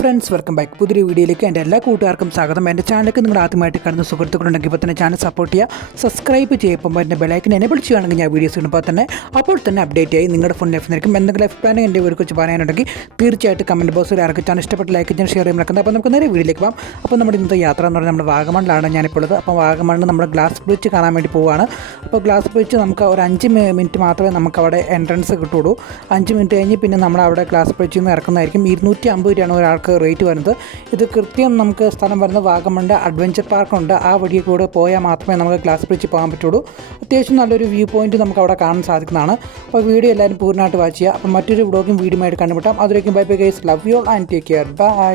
Friends welcome back പുതിയൊരു വീഡിയോയിലേക്ക് എൻ്റെ എല്ലാ കൂട്ടുകാർക്കും സ്വാഗതം. എൻ്റെ ചാനലിലേക്ക് നിങ്ങൾ ആദ്യമായിട്ട് കാണുന്ന സുഹൃത്തുക്കളുണ്ടെങ്കിൽ ഇപ്പോൾ തന്നെ ചാനൽ സപ്പോർട്ട് ചെയ്യുക, സബ്സ്ക്രൈബ് ചെയ്യുമ്പോൾ എൻ്റെ ബെലൈക്കൻ എനേബിൾ ചെയ്യുകയാണെങ്കിൽ ഞാൻ വീഡിയോസ് ഇടുമ്പോൾ തന്നെ അപ്പോൾ തന്നെ അപ്ഡേറ്റ് ആയി നിങ്ങളുടെ ഫോൺ ലഭിക്കുന്നതായിരിക്കും. എന്തെങ്കിലും അഭിപ്രായം എൻ്റെ ഒരു കുറിച്ച് പറയാനുണ്ടെങ്കിൽ തീർച്ചയായിട്ടും കമൻറ്റ് ബോക്സിൽ ആർക്ക് ചാനൽ ഇഷ്ടപ്പെട്ട ലൈക്ക് ചെയ്യാൻ ഷെയർ ചെയ്യാൻ നടക്കുന്നത്. അപ്പോൾ നമുക്ക് നേരെ വീഡിയോയിലേക്ക് പോകാം. അപ്പോൾ നമ്മുടെ ഇന്നത്തെ യാത്ര എന്ന് പറഞ്ഞാൽ നമ്മുടെ വാഗമണിലാണ് ഞാനിപ്പോൾ ഉള്ളത്. അപ്പോൾ വാഗമണിൽ നമ്മൾ ഗ്ലാസ് ബ്രിഡ്ജ് കാണാൻ വേണ്ടി പോവുകയാണ്. അപ്പോൾ ഗ്ലാസ് ബ്രിഡ്ജ് നമുക്ക് ഒരു 5 മിനിറ്റ് മാത്രമേ നമുക്ക് അവിടെ എൻട്രൻസ് കിട്ടുള്ളൂ. 5 മിനിറ്റ് കഴിഞ്ഞ് പിന്നെ നമ്മൾ അവിടെ ഗ്ലാസ് ബ്രിഡ്ജിൽ നിന്ന് ഇറക്കുന്നതായിരിക്കും. 250 രൂപയാണ് ഒരാൾക്ക് റേറ്റ് വരുന്നത്. ഇത് കൃത്യം നമുക്ക് സ്ഥലം വരുന്നത് വാഗമണിൻ്റെ അഡ്വഞ്ചർ പാർക്കുണ്ട്. ആ വഴി കൂടെ പോയാൽ മാത്രമേ നമുക്ക് ഗ്ലാസ് ബ്രിഡ്ജിൽ പോകാൻ പറ്റുള്ളൂ. അത്യാവശ്യം നല്ലൊരു വ്യൂ പോയിൻറ്റ് നമുക്ക് അവിടെ കാണാൻ സാധിക്കുന്നതാണ്. അപ്പോൾ വീഡിയോ എല്ലാവരും പൂർണ്ണമായിട്ട് വാച്ച് ചെയ്യുക. അപ്പോൾ മറ്റൊരു വ്ളോഗും വീഡിയോ ആയിട്ട് കണ്ടുമുട്ടാം. അതിലേക്കും bye bye guys, love you all and take care, by.